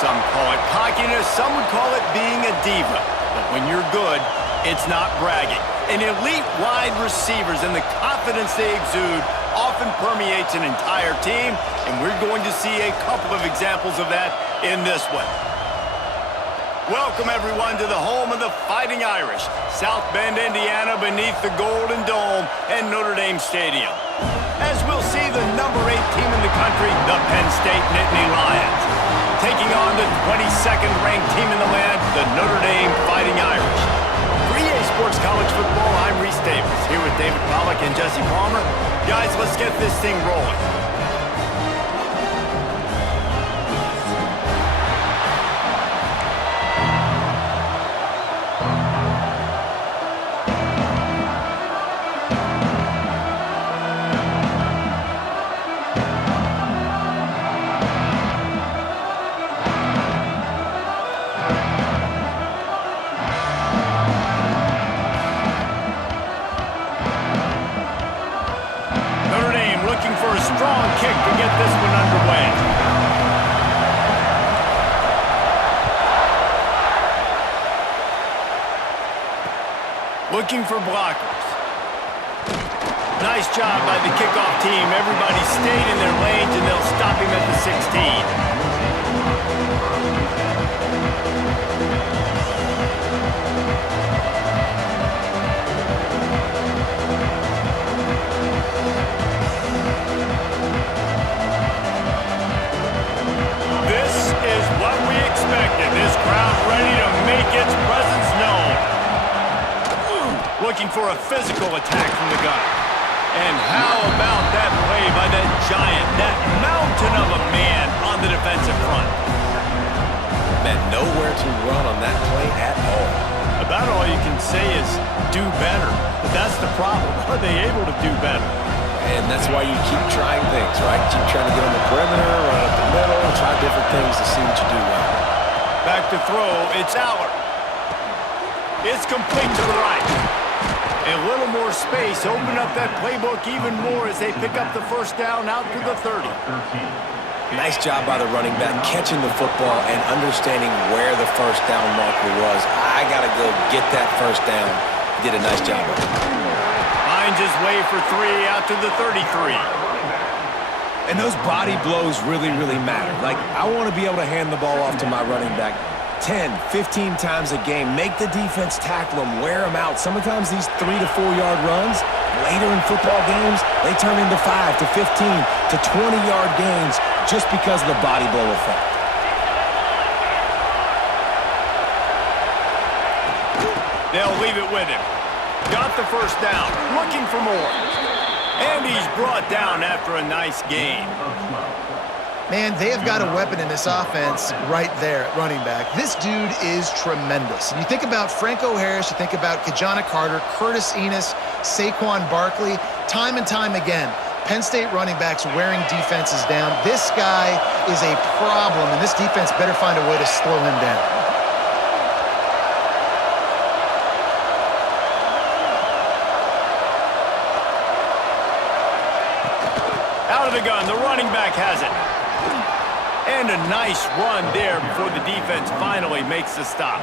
Some call it cockiness, some would call it being a diva. But when you're good, it's not bragging. And elite wide receivers and the confidence they exude often permeates an entire team, and we're going to see a couple of examples of that in this one. Welcome, everyone, to the home of the Fighting Irish, South Bend, Indiana, beneath the Golden Dome and Notre Dame Stadium. As we'll see the number 8 team in the country, the Penn State Nittany Lions, taking on the 22nd ranked team in the land, the Notre Dame Fighting Irish. For EA Sports College Football, I'm Reese Davis, here with David Pollack and Jesse Palmer. Guys, let's get this thing rolling. Strong kick to get this one underway. Looking for blockers. Nice job by the kickoff team. Everybody stayed in their lanes, and they'll stop him at the 16. This crowd ready to make its presence known. Looking for a physical attack from the gun. And how about that play by that giant, that mountain of a man on the defensive front? Man, nowhere to run on that play at all. About all you can say is do better. But that's the problem. Are they able to do better? And that's why you keep trying things, right? Keep trying to get on the perimeter, run up the middle, try different things to see what you do well. Back to throw, it's Aller. It's complete to the right. A little more space, open up that playbook even more as they pick up the first down out to the 30. Nice job by the running back, catching the football and understanding where the first down marker was. I got to go get that first down. He did a nice job of it. Finds his way for 3 out to the 33. And those body blows really, really matter. Like, I want to be able to hand the ball off to my running back 10, 15 times a game. Make the defense tackle them, wear them out. Sometimes these 3 to 4 yard runs, later in football games, they turn into 5 to 15 to 20 yard gains just because of the body blow effect. They'll leave it with him. Got the first down, looking for more. And he's brought down after a nice gain. Man, they have got a weapon in this offense right there at running back. This dude is tremendous. And you think about Franco Harris, you think about Kajana Carter, Curtis Enos, Saquon Barkley, time and time again, Penn State running backs wearing defenses down. This guy is a problem, and this defense better find a way to slow him down. The gun, the running back has it. And a nice run there before the defense finally makes the stop.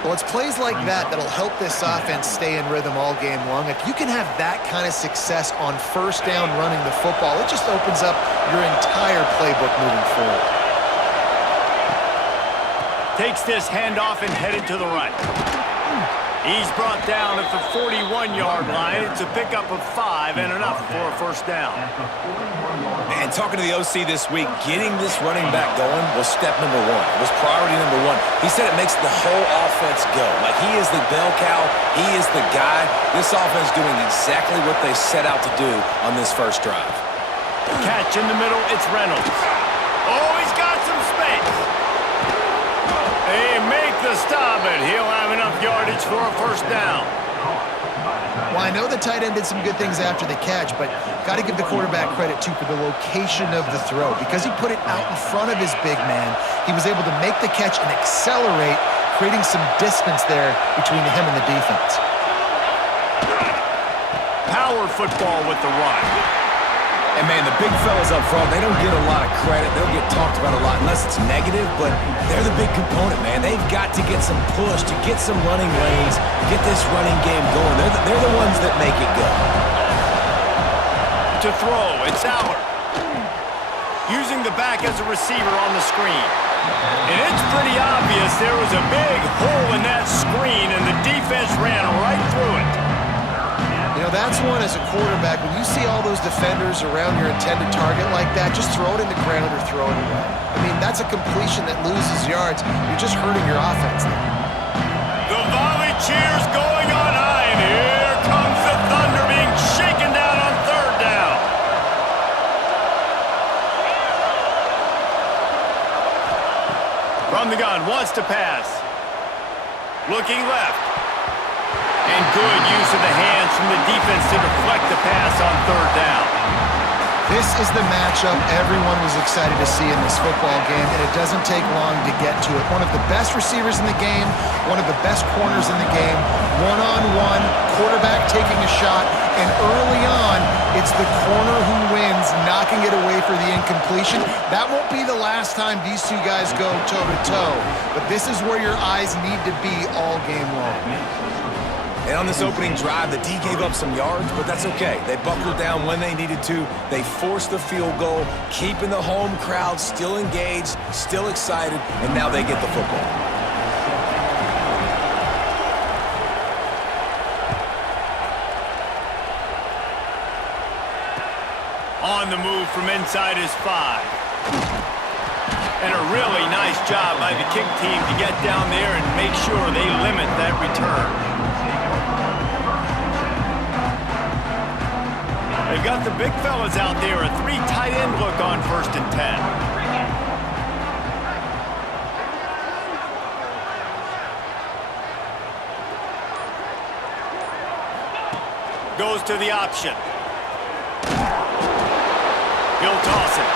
Well, it's plays like that that'll help this offense stay in rhythm all game long. If you can have that kind of success on first down running the football, it just opens up your entire playbook moving forward. Takes this handoff and headed to the right. He's brought down at the 41-yard line. It's a pickup of 5 and enough for a first down. And talking to the OC this week, getting this running back going was step number 1. It was priority number 1. He said it makes the whole offense go. Like, he is the bell cow. He is the guy. This offense doing exactly what they set out to do on this first drive. Catch in the middle. It's Reynolds. Oh, he's got some space. They make the stop, and he'll have enough yardage for a first down. Well, I know the tight end did some good things after the catch, but got to give the quarterback credit, too, for the location of the throw. Because he put it out in front of his big man, he was able to make the catch and accelerate, creating some distance there between him and the defense. Power football with the run. And, man, the big fellas up front, they don't get a lot of credit. They'll get talked about a lot unless it's negative, but they're the big component, man. They've got to get some push, to get some running lanes, get this running game going. They're the ones that make it go. To throw, it's Aller. Using the back as a receiver on the screen. And it's pretty obvious there was a big hole in that screen, and the defense ran right through it. You know, that's one as a quarterback. When you see all those defenders around your intended target like that, just throw it in the ground or throw it away. I mean, that's a completion that loses yards. You're just hurting your offense there. The volley cheers going on high, and here comes the Thunder being shaken down on third down. From the gun, wants to pass. Looking left. And good use of the hands from the defense to deflect the pass on third down. This is the matchup everyone was excited to see in this football game, and it doesn't take long to get to it. One of the best receivers in the game, one of the best corners in the game, one-on-one, quarterback taking a shot, and early on, it's the corner who wins, knocking it away for the incompletion. That won't be the last time these two guys go toe-to-toe, but this is where your eyes need to be all game long. And on this opening drive, the D gave up some yards, but that's okay. They buckled down when they needed to. They forced the field goal, keeping the home crowd still engaged, still excited, and now they get the football. On the move from inside his 5. And a really nice job by the kick team to get down there and make sure they limit that return. They've got the big fellas out there, a 3 tight end look on 1st and 10. Goes to the option. He'll toss it.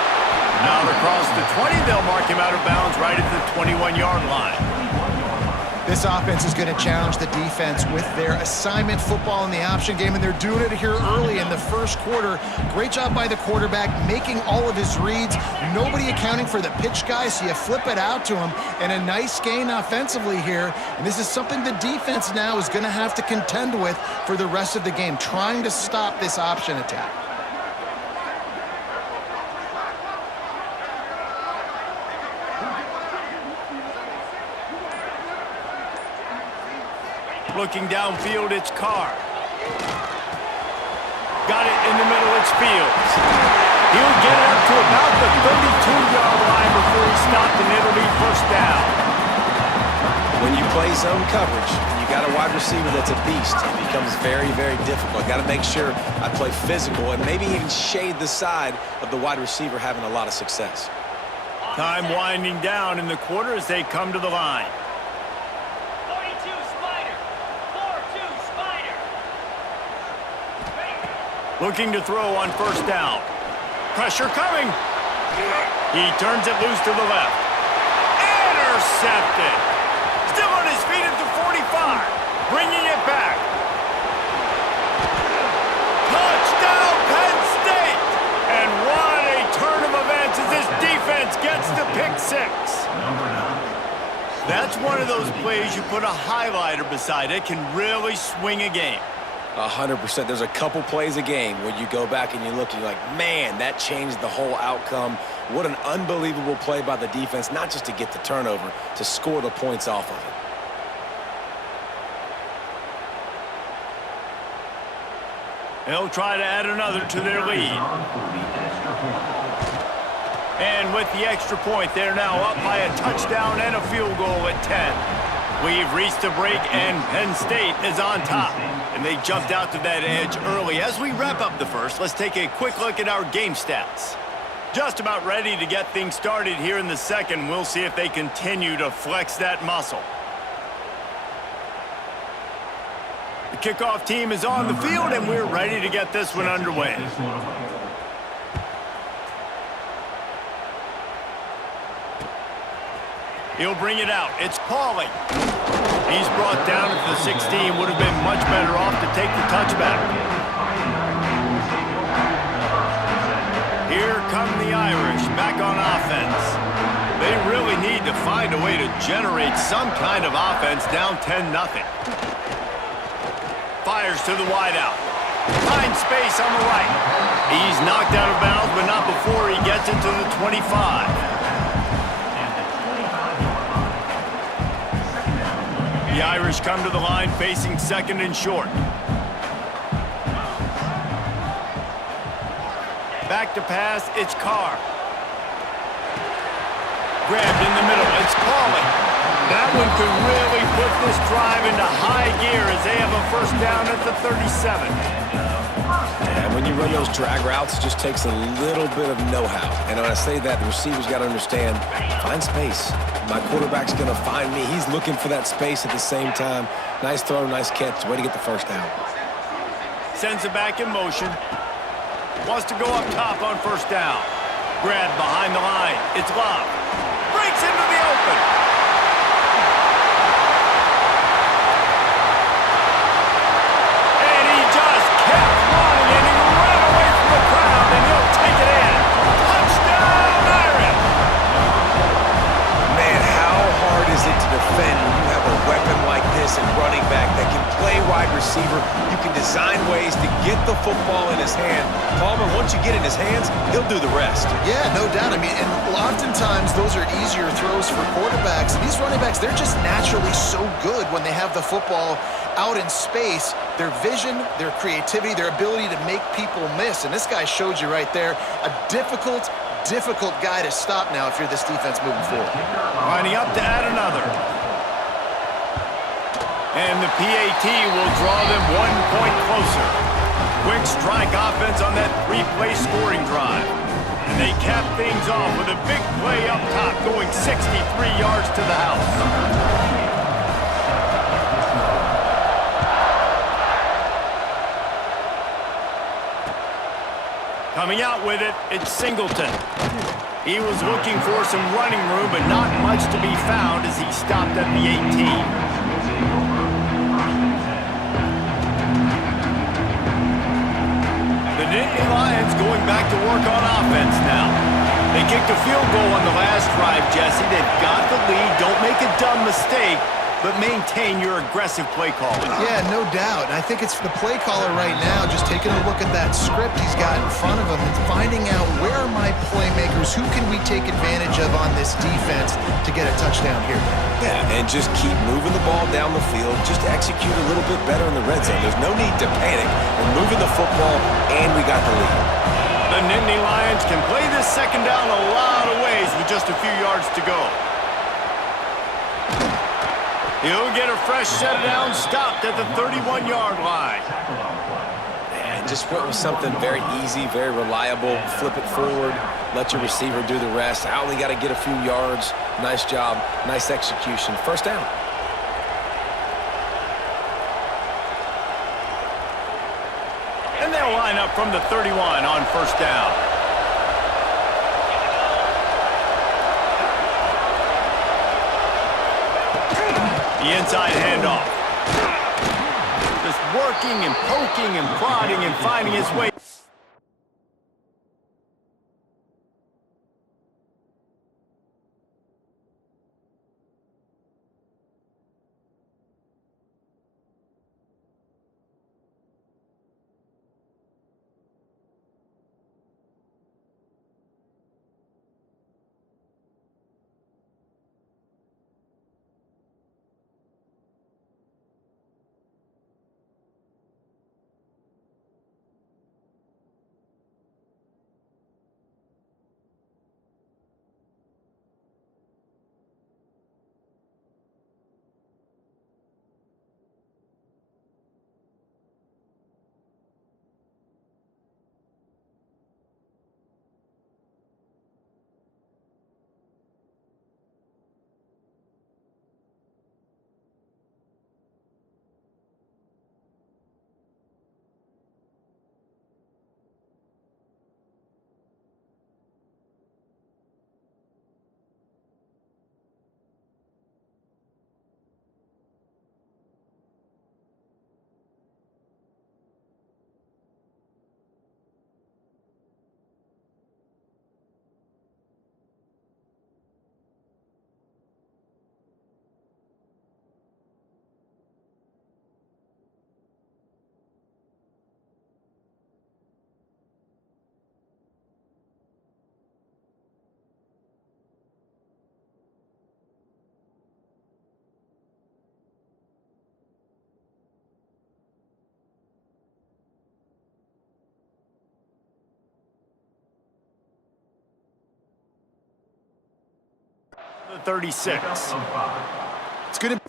Out across the 20, they'll mark him out of bounds right at the 21-yard line. This offense is going to challenge the defense with their assignment football in the option game, and they're doing it here early in the first quarter. Great job by the quarterback, making all of his reads. Nobody accounting for the pitch guy, so you flip it out to him, and a nice gain offensively here. And this is something the defense now is going to have to contend with for the rest of the game, trying to stop this option attack. Looking downfield, it's Carr. Got it in the middle, it's Fields. He'll get it up to about the 32-yard line before he's stopped, and it'll be first down. When you play zone coverage, you got a wide receiver that's a beast. It becomes very, very difficult. Got to make sure I play physical and maybe even shade the side of the wide receiver having a lot of success. Time winding down in the quarter as they come to the line. Looking to throw on first down. Pressure coming. He turns it loose to the left. Intercepted. Still on his feet at the 45. Bringing it back. Touchdown, Penn State. And what a turn of events as this defense gets the pick 6. That's one of those plays you put a highlighter beside. It can really swing a game. 100%. There's a couple plays a game where you go back and you look and you're like, man, that changed the whole outcome. What an unbelievable play by the defense, not just to get the turnover, to score the points off of it. They'll try to add another to their lead. And with the extra point, they're now up by a touchdown and a field goal at 10. We've reached a break, and Penn State is on top. And they jumped out to that edge early. As we wrap up the first, let's take a quick look at our game stats. Just about ready to get things started here in the second. We'll see if they continue to flex that muscle. The kickoff team is on the field, and we're ready to get this one underway. He'll bring it out. It's Pauly. He's brought down at the 16. Would have been much better off to take the touchback. come the Irish, back on offense. They really need to find a way to generate some kind of offense down 10-0. Fires to the wideout. Finds space on the right. He's knocked out of bounds, but not before he gets it to the 25. The Irish come to the line facing second and short. Back to pass, it's Carr. Grabbed in the middle, it's Pauly. That one could really put this drive into high gear as they have a first down at the 37. And when you run those drag routes, it just takes a little bit of know-how. And when I say that, the receiver's got to understand, find space. My quarterback's going to find me. He's looking for that space at the same time. Nice throw, nice catch. Way to get the first down. Sends it back in motion. Wants to go up top on first down. Grabbed behind the line. It's Love. Breaks into the open. And he just kept running, and he ran away from the crowd, and he'll take it in. Touchdown, Irish! Man, how hard is it to defend when you have a weapon like this and running back that can play wide receiver? You can design ways to get the football in his hand. Palmer, once you get in his hands, he'll do the rest. Yeah, no doubt. I mean, and oftentimes those are easier throws for quarterbacks. These running backs, they're just naturally so good when they have the football out in space. Their vision, their creativity, their ability to make people miss. And this guy showed you right there, a difficult guy to stop now if you're this defense moving forward. Lining up to add another. And the PAT will draw them 1 point closer. Quick strike offense on that 3-play scoring drive. And they cap things off with a big play up top, going 63 yards to the house. Coming out with it, it's Singleton. He was looking for some running room, but not much to be found as he stopped at the 18. The Nittany Lions going back to work on offense now. They kicked a field goal on the last drive, Jesse. They've got the lead. Don't make a dumb mistake, but maintain your aggressive play calling. Yeah, no doubt. And I think it's the play caller right now just taking a look at that script he's got in front of him and finding out where are my playmakers, who can we take advantage of on this defense to get a touchdown here. Yeah, and just keep moving the ball down the field. Just execute a little bit better in the red zone. There's no need to panic. We're moving the football, and we got the lead. The Nittany Lions can play this second down a lot of ways with just a few yards to go. He'll get a fresh set down, stopped at the 31-yard line. And just went with something very easy, very reliable. Flip it forward, let your receiver do the rest. I only got to get a few yards. Nice job, nice execution. First down. And they'll line up from the 31 on first down. The inside handoff. Just working and poking and prodding and finding his way. 36. It's going to...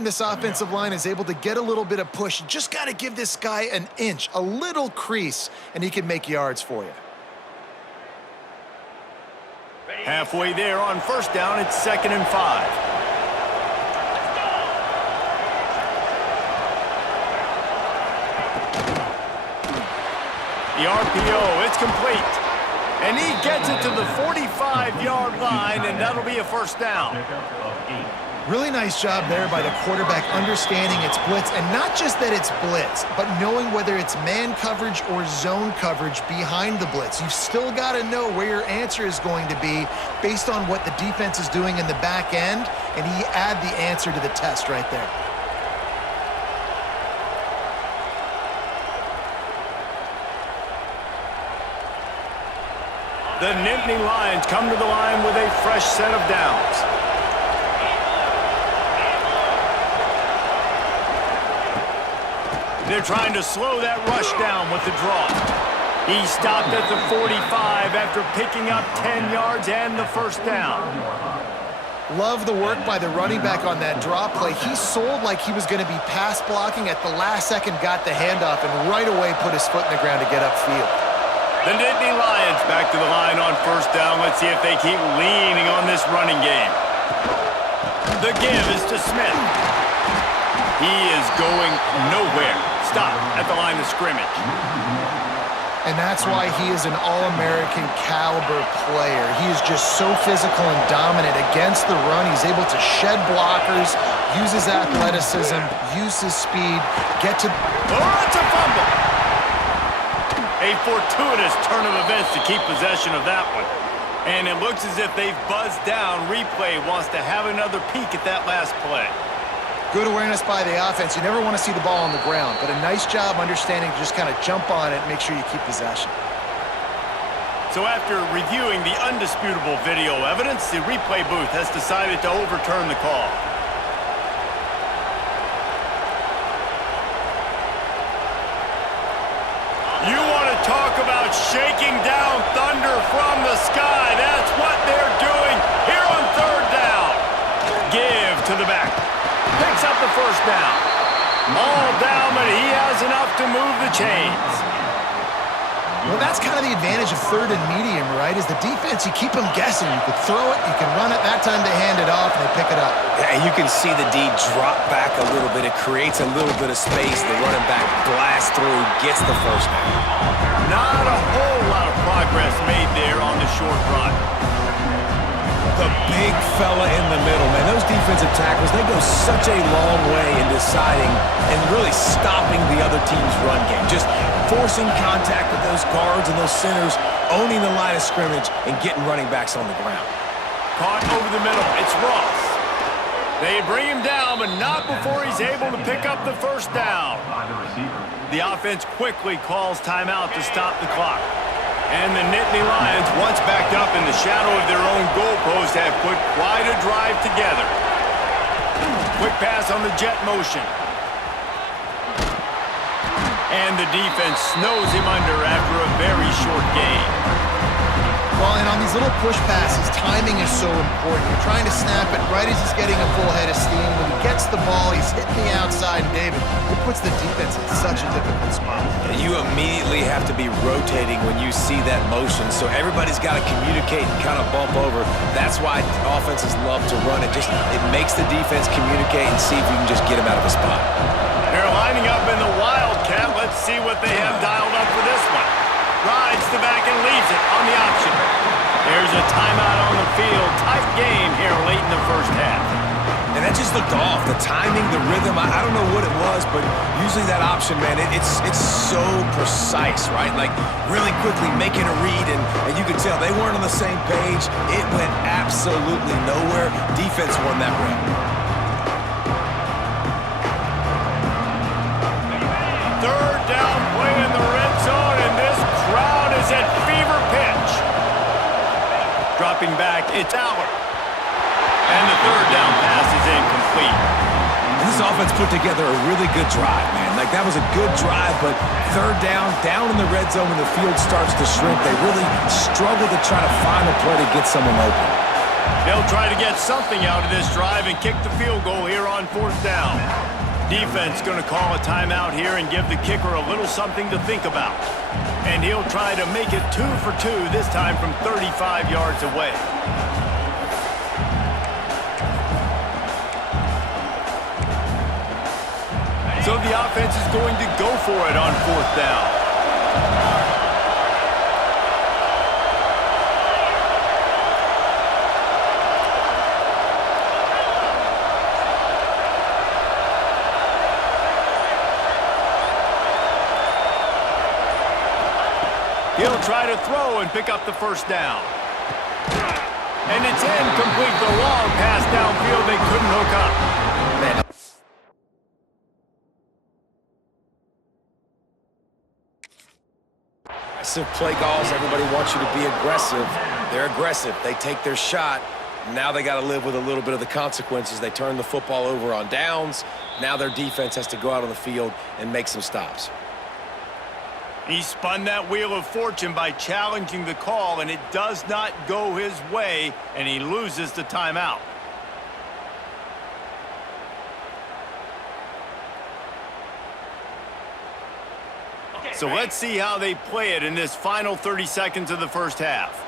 This offensive line is able to get a little bit of push. You just got to give this guy an inch, a little crease, and he can make yards for you. Halfway there on first down, it's 2nd and 5. The RPO, it's complete. And he gets it to the 45-yard line, and that'll be a first down. Really nice job there by the quarterback understanding it's blitz, and not just that it's blitz, but knowing whether it's man coverage or zone coverage behind the blitz. You've still got to know where your answer is going to be based on what the defense is doing in the back end, and he add the answer to the test right there. The Nittany Lions come to the line with a fresh set of downs. They're trying to slow that rush down with the draw. He stopped at the 45 after picking up 10 yards and the first down. Love the work by the running back on that draw play. He sold like he was going to be pass blocking. At the last second, got the handoff and right away put his foot in the ground to get upfield. The Nittany Lions back to the line on first down. Let's see if they keep leaning on this running game. The give is to Smith. He is going nowhere. Stop at the line of scrimmage. And that's why he is an All-American caliber player. He is just so physical and dominant against the run. He's able to shed blockers, use his athleticism, use his speed, get to... Oh, it's a fumble! A fortuitous turn of events to keep possession of that one. And it looks as if they've buzzed down. Replay wants to have another peek at that last play. Good awareness by the offense. You never want to see the ball on the ground, but a nice job understanding to just kind of jump on it and make sure you keep possession. So after reviewing the undisputable video evidence, the replay booth has decided to overturn the call. You want to talk about shaking down thunder from the sky. That's what they're doing here on third down. Give to the back. Picks up the first down. All down, but he has enough to move the chains. Well, that's kind of the advantage of third and medium, right? Is the defense, you keep them guessing. You can throw it, you can run it. That time they hand it off and they pick it up. Yeah, and you can see the D drop back a little bit. It creates a little bit of space. The running back blasts through, gets the first down. Not a whole lot of progress made there on the short run. The big fella in the middle, man. Those defensive tackles, they go such a long way in deciding and really stopping the other team's run game. Just forcing contact with those guards and those centers, owning the line of scrimmage, and getting running backs on the ground. Caught over the middle. It's Ross. They bring him down, but not before he's able to pick up the first down. The offense quickly calls timeout to stop the clock. And the Nittany Lions, once backed up in the shadow of their own goalpost, have put quite a drive together. Quick pass on the jet motion. And the defense snows him under after a very short gain. Well, and on these little push passes, timing is so important. You're trying to snap it right as he's getting a full head of steam. When he gets the ball, he's hitting the outside, and David, it puts the defense in such a difficult spot. You immediately have to be rotating when you see that motion, so everybody's got to communicate and kind of bump over. That's why offenses love to run it. It makes the defense communicate and see if you can just get him out of a spot. They're lining up in the Wildcat. Let's see what they have dialed up for this one. Rides the back and leaves it on the option. There's a timeout on the field. Tight game here late in the first half. And that just looked off. The timing, the rhythm, I don't know what it was, but usually that option, man, it's so precise, right? Like really quickly making a read, and you could tell they weren't on the same page. It went absolutely nowhere. Defense won that rep. Third down play in the red zone, and this crowd is at fever pitch. Dropping back, it's Aller. And the third down pass is incomplete. And this offense put together a really good drive, man. Like, that was a good drive, but third down in the red zone when the field starts to shrink, they really struggle to try to find a play to get someone open. They'll try to get something out of this drive and kick the field goal here on fourth down. Defense going to call a timeout here and give the kicker a little something to think about. And he'll try to make it 2 for 2, this time from 35 yards away. So the offense is going to go for it on fourth down. He'll try to throw and pick up the first down. And it's incomplete. The long pass downfield they couldn't hook up. Man. Aggressive play calls. Everybody wants you to be aggressive. They're aggressive. They take their shot. Now they got to live with a little bit of the consequences. They turn the football over on downs. Now their defense has to go out on the field and make some stops. He spun that wheel of fortune by challenging the call, and it does not go his way, and he loses the timeout. So let's see how they play it in this final 30 seconds of the first half.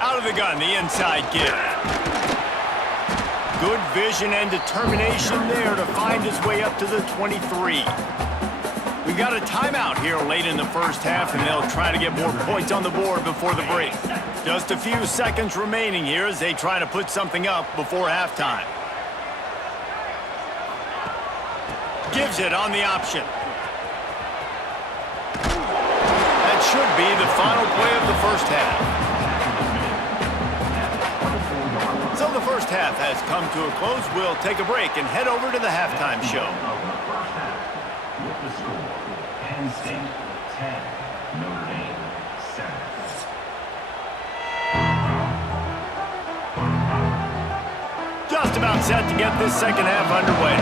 Out of the gun, the inside give. Good vision and determination there to find his way up to the 23. We've got a timeout here late in the first half, and they'll try to get more points on the board before the break. Just a few seconds remaining here as they try to put something up before halftime. Gives it on the option. That should be the final play of the first half. So the first half has come to a close. We'll take a break and head over to the halftime show. With the score, Penn State 10, Notre Dame 7. Just about set to get this second half underway.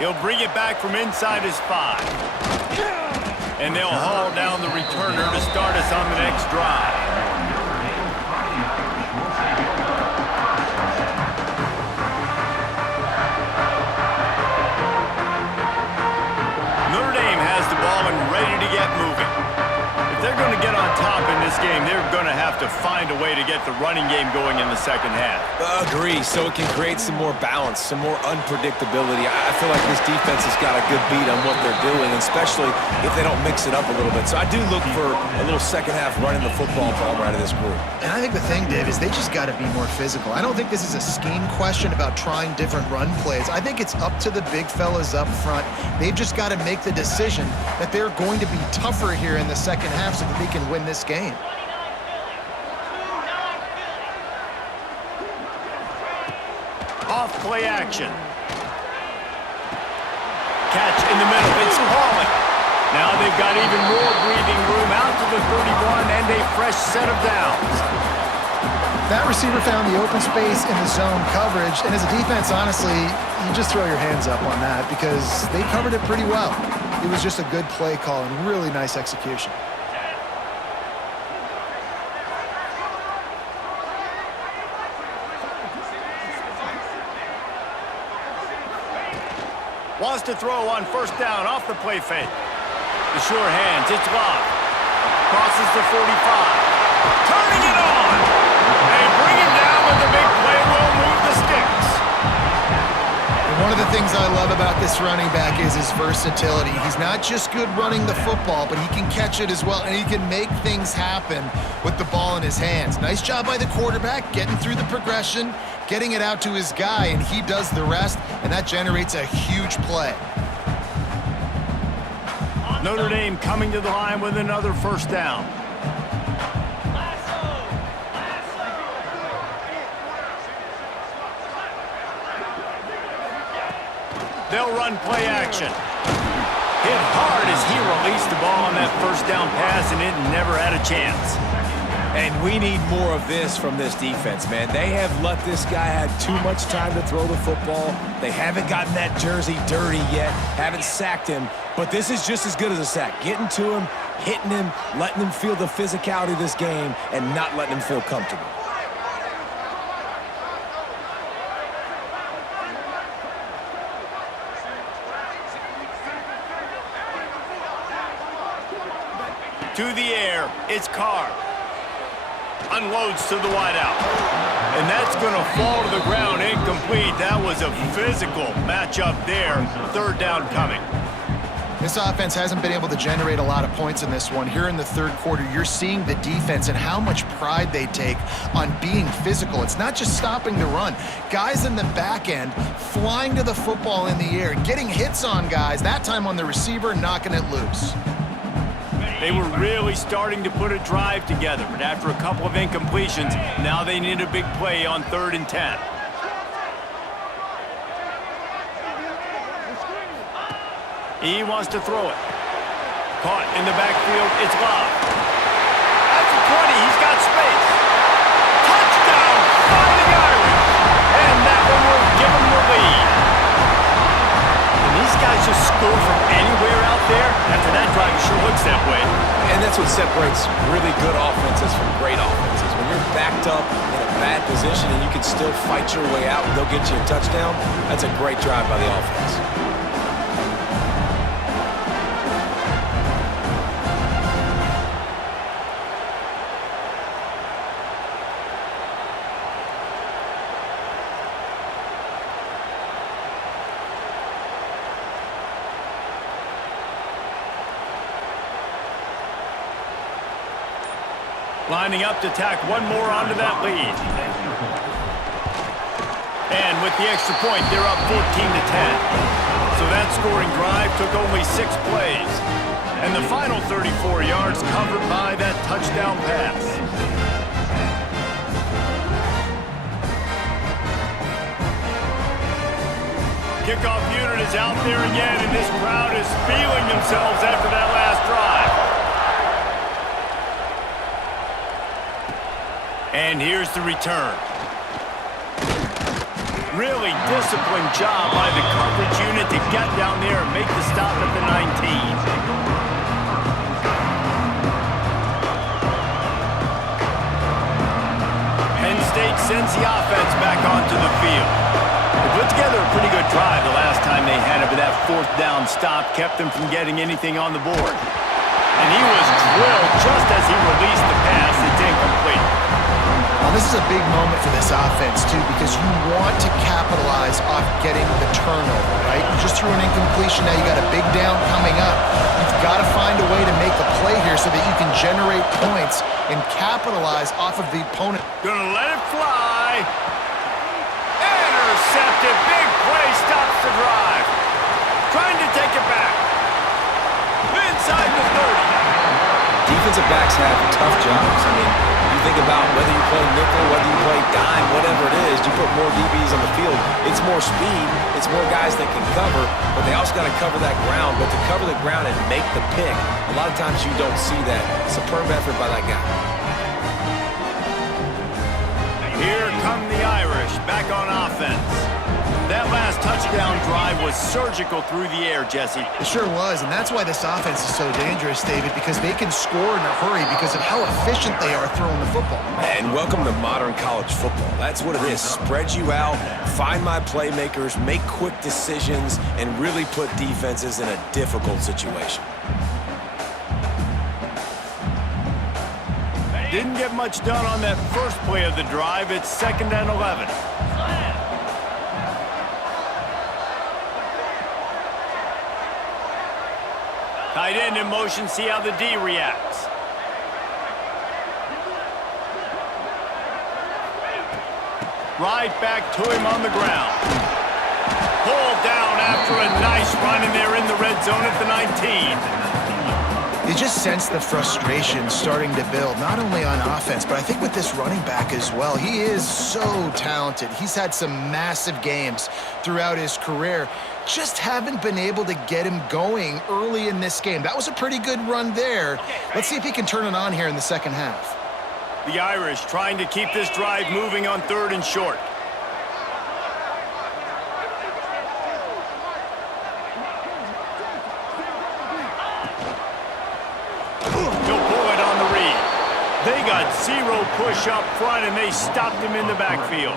He'll bring it back from inside his 5. And they'll haul down the returner to start us on the next drive. Notre Dame has the ball and ready to get moving. If they're going to get on top in this game, they're going to have to find a way to get the running game going in the second half. Agree, so it can create some more balance, some more unpredictability. I feel like this defense has got a good beat on what they're doing, especially if they don't mix it up a little bit. So I do look for a little second half running the football ball right of this group. And I think the thing, Dave, is they just got to be more physical. I don't think this is a scheme question about trying different run plays. I think it's up to the big fellas up front. They've just got to make the decision that they're going to be tougher here in the second half so that they can win this game. Off play action. Catch in the middle. It's falling. Now they've got even more breathing room out to the 31 and a fresh set of downs. That receiver found the open space in the zone coverage, and as a defense, honestly, you just throw your hands up on that because they covered it pretty well. It was just a good play call and really nice execution. Wants to throw on first down off the play fake. The sure hands, it's locked. Crosses the 45. Turning it on! They bring him down, but the big play will move the sticks. things I love about this running back is his versatility. He's not just good running the football, but he can catch it as well, and he can make things happen with the ball in his hands. Nice job by the quarterback, getting through the progression, getting it out to his guy, and he does the rest, and that generates a huge play. Notre Dame coming to the line with another first down. They'll run play action. Hit hard as he released the ball on that first down pass, and it never had a chance. And we need more of this from this defense, man. They have let this guy have too much time to throw the football. They haven't gotten that jersey dirty yet, haven't sacked him. But this is just as good as a sack. Getting to him, hitting him, letting him feel the physicality of this game, and not letting him feel comfortable. To the air, it's Carr. Unloads to the wideout. And that's going to fall to the ground incomplete. That was a physical matchup there. Third down coming. This offense hasn't been able to generate a lot of points in this one. Here in the third quarter, you're seeing the defense and how much pride they take on being physical. It's not just stopping the run. Guys in the back end flying to the football in the air, getting hits on guys, that time on the receiver, knocking it loose. They were really starting to put a drive together, but after a couple of incompletions, now they need a big play on 3rd and 10. He wants to throw it. Caught in the backfield, it's Love. At the 20, he's got space. Touchdown, Fighting Irish. And that one will give him the lead. And these guys just score from anywhere out there. After that drive, it sure looks that way. And that's what separates really good offenses from great offenses. When you're backed up in a bad position and you can still fight your way out and they'll get you a touchdown, that's a great drive by the offense. Lining up to tack one more onto that lead. And with the extra point, they're up 14 to 10. So that scoring drive took only 6 plays. And the final 34 yards covered by that touchdown pass. Kickoff unit is out there again, and this crowd is feeling themselves after that last drive. And here's the return. Really disciplined job by the coverage unit to get down there and make the stop at the 19. Penn State sends the offense back onto the field. They put together a pretty good drive the last time they had it, but that 4th down stop kept them from getting anything on the board. And he was drilled just as he released the pass. It's incomplete. Well, this is a big moment for this offense, too, because you want to capitalize off getting the turnover, right? You just threw an incompletion. Now you got a big down coming up. You've got to find a way to make a play here so that you can generate points and capitalize off of the opponent. Gonna let it fly. Intercepted. Big play stops the drive. Trying to take it back. Inside the 30. Defensive backs have tough jobs. I mean, you think about whether you play nickel, whether you play dime, whatever it is, you put more DBs on the field. It's more speed, it's more guys that can cover, but they also got to cover that ground. But to cover the ground and make the pick, a lot of times you don't see that. Superb effort by that guy. Here come the Irish back on offense. That last touchdown drive was surgical through the air, Jesse. It sure was, and that's why this offense is so dangerous, David, because they can score in a hurry because of how efficient they are throwing the football. And welcome to modern college football. That's what it is. Spread you out, find my playmakers, make quick decisions, and really put defenses in a difficult situation. Didn't get much done on that first play of the drive. It's 2nd and 11. Tight end in motion, see how the D reacts. Right back to him on the ground. Pulled down after a nice run, and they're in the red zone at the 19. You just sense the frustration starting to build, not only on offense, but I think with this running back as well. He is so talented. He's had some massive games throughout his career. Just haven't been able to get him going early in this game. That was a pretty good run there. Let's see if he can turn it on here in the second half. The Irish trying to keep this drive moving on 3rd and short. He'll pull it on the read. They got 0 push up front, and they stopped him in the backfield.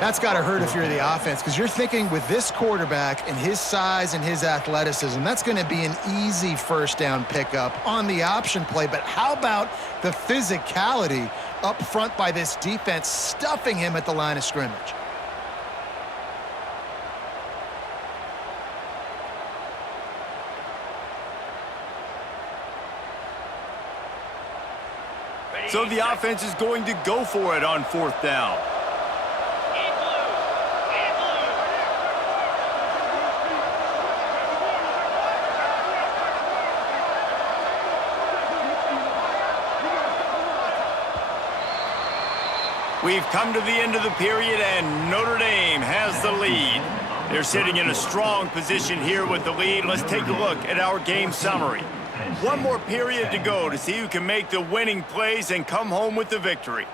That's got to hurt if you're the offense, because you're thinking with this quarterback and his size and his athleticism, that's going to be an easy first down pickup on the option play. But how about the physicality up front by this defense, stuffing him at the line of scrimmage? So the offense is going to go for it on 4th down. We've come to the end of the period, and Notre Dame has the lead. They're sitting in a strong position here with the lead. Let's take a look at our game summary. One more period to go to see who can make the winning plays and come home with the victory.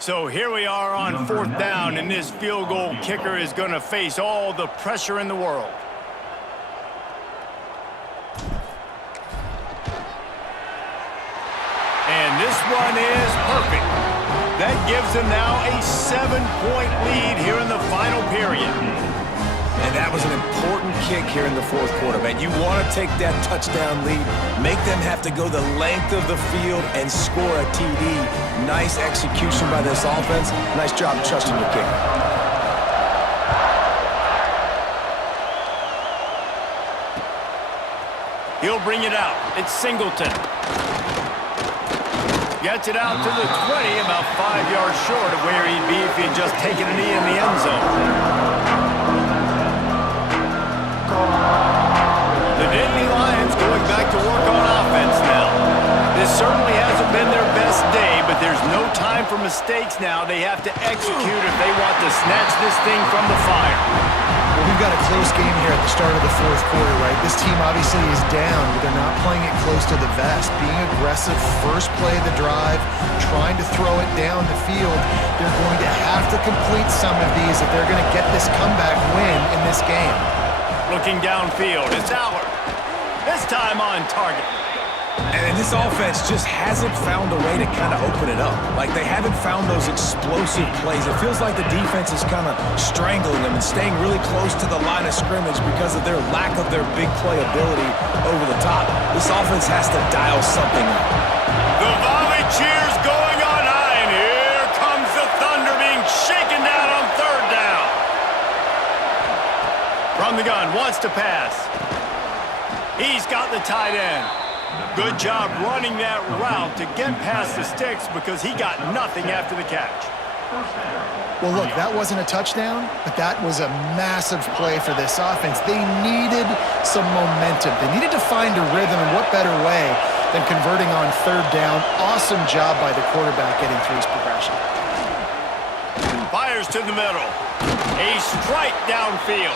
So here we are on 4th down, and this field goal kicker is going to face all the pressure in the world. And this one is perfect. That gives them now a 7-point lead here in the final period. And that was an important kick here in the 4th quarter, man. You want to take that touchdown lead, make them have to go the length of the field and score a TD. Nice execution by this offense. Nice job trusting your kicker. He'll bring it out. It's Singleton. Gets it out to the 20, about 5 yards short of where he'd be if he'd just taken a knee in the end zone. The Nittany Lions going back to work on offense now. This certainly hasn't been their best day, but there's no time for mistakes now. They have to execute if they want to snatch this thing from the fire. Well, we've got a close game here at the start of the 4th quarter, right? This team obviously is down, but they're not playing it close to the vest. Being aggressive, first play of the drive, trying to throw it down the field. They're going to have to complete some of these if they're going to get this comeback win in this game. Looking downfield, it's Aller. This time on target. And this offense just hasn't found a way to kind of open it up. Like, they haven't found those explosive plays. It feels like the defense is kind of strangling them and staying really close to the line of scrimmage because of their lack of their big play ability over the top. This offense has to dial something up. The volley cheers going on high, and here comes the Thunder being shaken down on 3rd down. From the gun, wants to pass. He's got the tight end. Good job running that route to get past the sticks because he got nothing after the catch. Well, look, that wasn't a touchdown, but that was a massive play for this offense. They needed some momentum. They needed to find a rhythm, and what better way than converting on 3rd down. Awesome job by the quarterback getting through his progression. Fires to the middle. A strike downfield.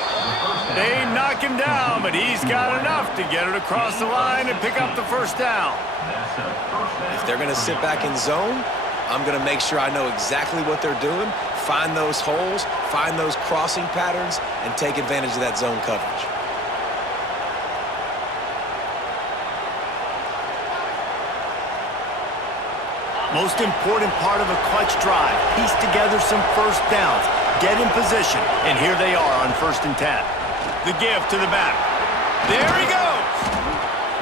They knock him down, but he's got enough to get it across the line and pick up the 1st down. If they're going to sit back in zone, I'm going to make sure I know exactly what they're doing, find those holes, find those crossing patterns, and take advantage of that zone coverage. Most important part of a clutch drive, piece together some first downs, get in position, and here they are on 1st and 10. The give to the back. There he goes.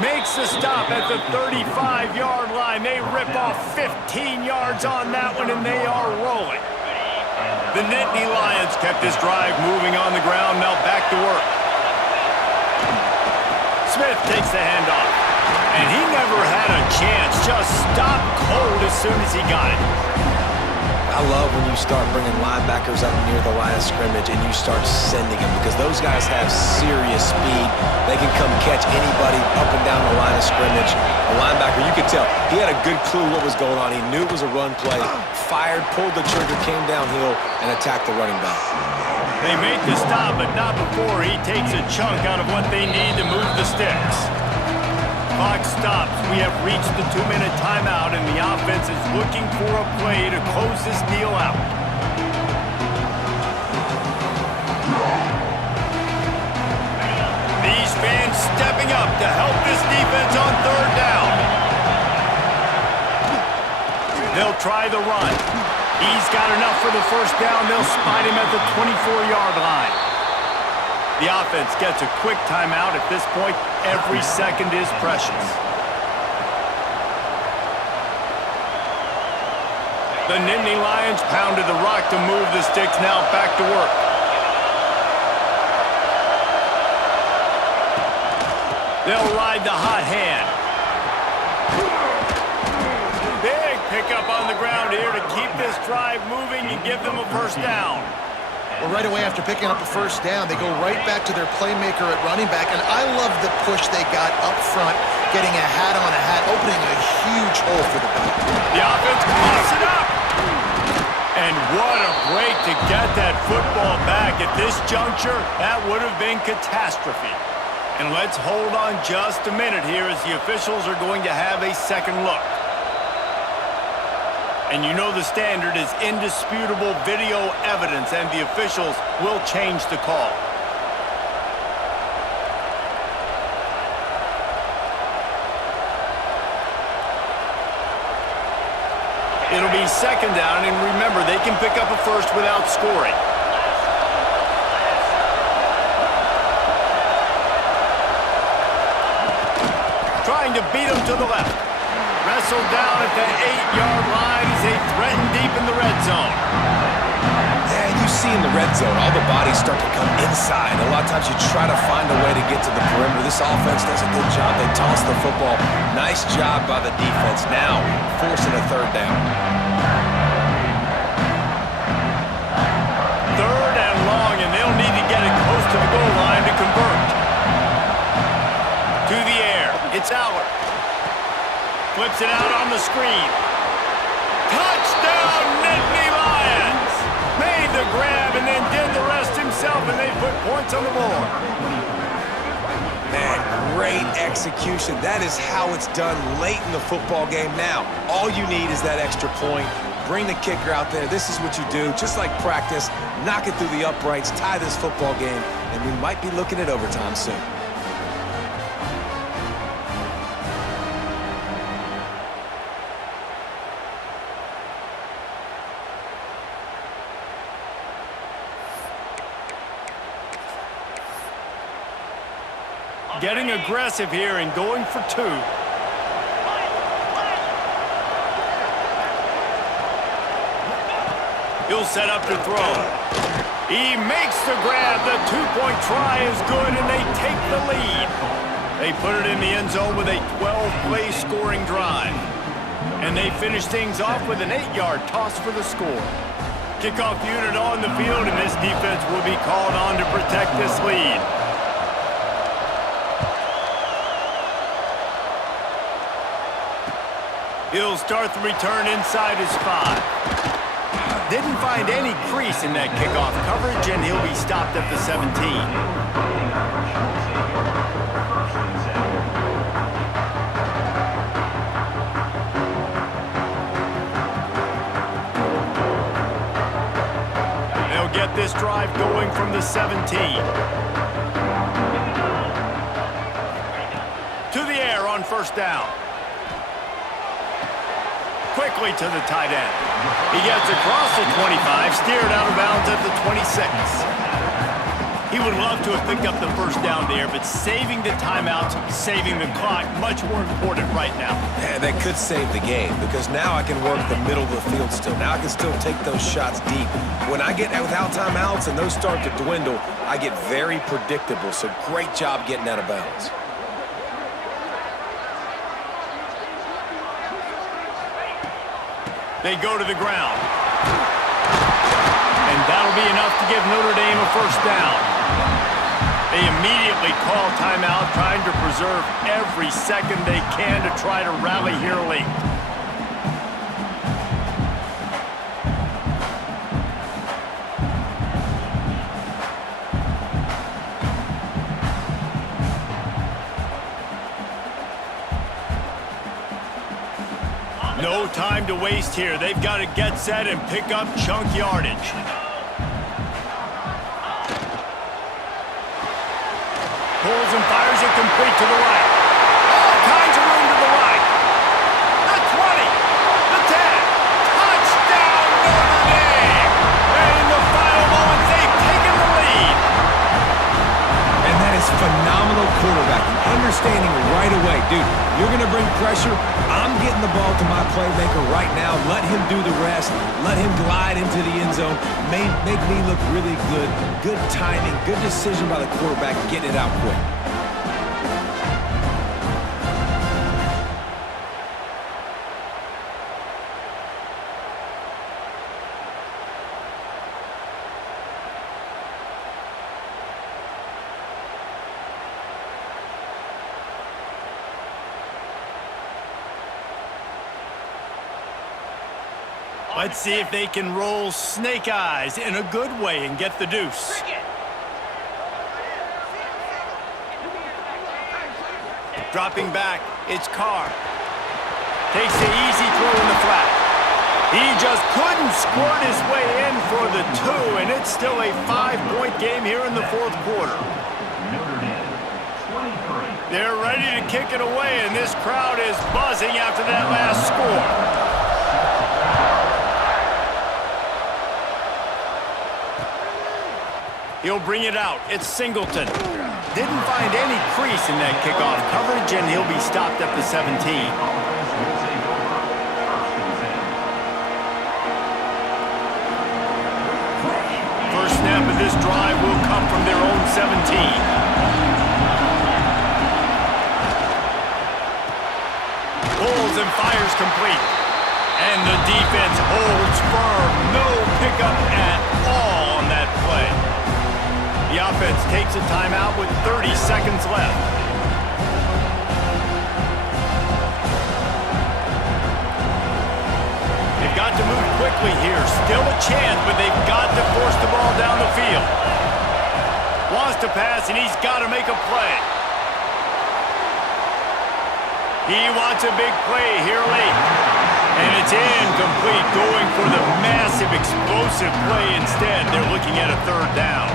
Makes the stop at the 35-yard line. They rip off 15 yards on that one, and they are rolling. The Nittany Lions kept this drive moving on the ground. Now back to work. Smith takes the handoff. And he never had a chance. Just stopped cold as soon as he got it. I love when you start bringing linebackers up near the line of scrimmage and you start sending them, because those guys have serious speed. They can come catch anybody up and down the line of scrimmage. A linebacker, you could tell, he had a good clue what was going on. He knew it was a run play, fired, pulled the trigger, came downhill, and attacked the running back. They make the stop, but not before he takes a chunk out of what they need to move the sticks. Clock stops. We have reached the 2-minute timeout, and the offense is looking for a play to close this deal out. These fans stepping up to help this defense on third down. They'll try the run. He's got enough for the first down. They'll spot him at the 24-yard line. The offense gets a quick timeout. At this point, every second is precious. The Nittany Lions pounded the rock to move the sticks. Now back to work. They'll ride the hot hand. Big pickup on the ground here to keep this drive moving and give them a first down. Well, right away after picking up a first down, they go right back to their playmaker at running back. And I love the push they got up front, getting a hat on a hat, opening a huge hole for the back. The offense coughs it up. And what a break to get that football back. At this juncture, that would have been catastrophe. And let's hold on just a minute here as the officials are going to have a second look. And you know the standard is indisputable video evidence, and the officials will change the call. It'll be second down, and remember, they can pick up a first without scoring. Trying to beat him to the left. Wrestled down at the 8-yard line as they threaten deep in the red zone. Yeah, you see in the red zone, all the bodies start to come inside. A lot of times you try to find a way to get to the perimeter. This offense does a good job. They toss the football. Nice job by the defense. Now, forcing a third down. Third and long, and they'll need to get it close to the goal line to convert. To the air. It's Allard. Flips it out on the screen. Touchdown, Nittany Lions! Made the grab and then did the rest himself, and they put points on the board. Man, great execution. That is how it's done late in the football game. Now, all you need is that extra point. Bring the kicker out there. This is what you do. Just like practice, knock it through the uprights, tie this football game, and we might be looking at overtime soon. Getting aggressive here and going for two. He'll set up to throw. He makes the grab. The two-point try is good, and they take the lead. They put it in the end zone with a 12-play scoring drive. And they finish things off with an 8-yard toss for the score. Kickoff unit on the field, and this defense will be called on to protect this lead. He'll start the return inside his 5. Didn't find any crease in that kickoff coverage, and he'll be stopped at the 17. They'll get this drive going from the 17. To the air on first down. Quickly to the tight end. He gets across the 25, steered out of bounds at the 26. He would love to have picked up the first down there, but saving the timeouts, saving the clock, much more important right now. Yeah, that could save the game because now I can work the middle of the field still. Now I can still take those shots deep. When I get without timeouts and those start to dwindle, I get very predictable. So great job getting out of bounds. They go to the ground. And that'll be enough to give Notre Dame a first down. They immediately call timeout, trying to preserve every second they can to try to rally here late. No time to waste here. They've got to get set and pick up chunk yardage. Pulls and fires it complete to the right. All kinds of room to the right. The 20. The 10. Touchdown, Notre Dame! And in the final moments, they've taken the lead. And that is phenomenal quarterbacking. Understanding right away. Dude, you're going to bring pressure. I'm getting the ball to my playmaker right now. Let him do the rest. Let him glide into the end zone. Make me look really good. Good timing. Good decision by the quarterback. Getting it out quick. Let's see if they can roll snake eyes in a good way and get the deuce. Dropping back, it's Carr. Takes the easy throw in the flat. He just couldn't squirt his way in for the 2, and it's still a 5-point game here in the fourth quarter. Notre Dame, 23. They're ready to kick it away, and this crowd is buzzing after that last score. He'll bring it out. It's Singleton. Didn't find any crease in that kickoff coverage, and he'll be stopped at the 17. First snap of this drive will come from their own 17. Pulls and fires complete. And the defense holds firm. No pickup at all on that play. The offense takes a timeout with 30 seconds left. They've got to move quickly here. Still a chance, but they've got to force the ball down the field. Wants to pass, and he's got to make a play. He wants a big play here late. And it's incomplete, going for the massive explosive play instead. They're looking at a third down.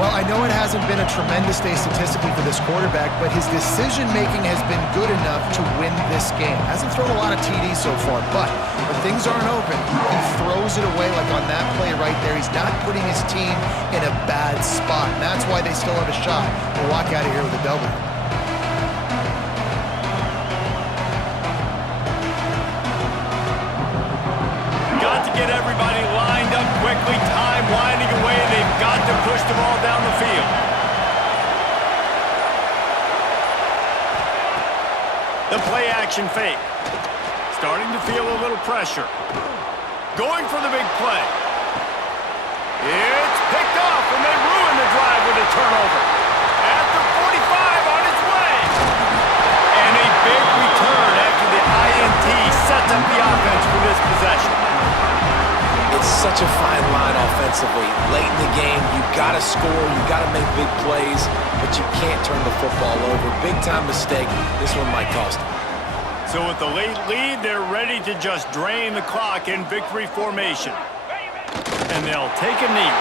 Well, I know it hasn't been a tremendous day statistically for this quarterback, but his decision-making has been good enough to win this game. Hasn't thrown a lot of TDs so far, but when things aren't open, he throws it away like on that play right there. He's not putting his team in a bad spot, and that's why they still have a shot to walk out of here with a W. Got to get everybody lined up quickly, time winding away. They've got to push the ball down the field. The play action fake. Starting to feel a little pressure. Going for the big play. It's picked off, and they ruin the drive with a turnover. At the 45 on its way. And a big return after the INT sets up the offense for this possession. It's such a fine line offensively. Late in the game, you got to score, you got to make big plays, but you can't turn the football over. Big-time mistake. This one might cost them. So with the late lead, they're ready to just drain the clock in victory formation. And they'll take a knee.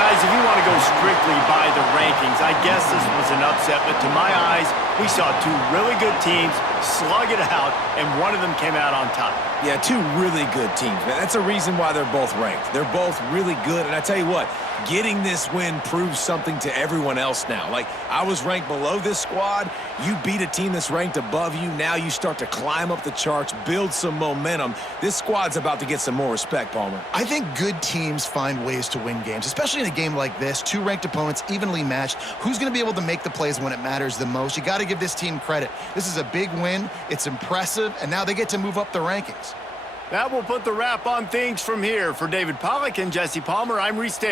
guys, if you want to go strictly by the rankings, I guess this was an upset, but to my eyes, we saw two really good teams slug it out, and one of them came out on top. Yeah, two really good teams, man. That's a reason why they're both ranked. They're both really good, and I tell you what, getting this win proves something to everyone else now. Like, I was ranked below this squad. You beat a team that's ranked above you. Now you start to climb up the charts, build some momentum. This squad's about to get some more respect, Palmer. I think good teams find ways to win games, especially in a game like this. Two ranked opponents, evenly matched. Who's going to be able to make the plays when it matters the most? You got to give this team credit. This is a big win. It's impressive, and now they get to move up the rankings. That will put the wrap on things from here. For David Pollack and Jesse Palmer, I'm Reese Davis.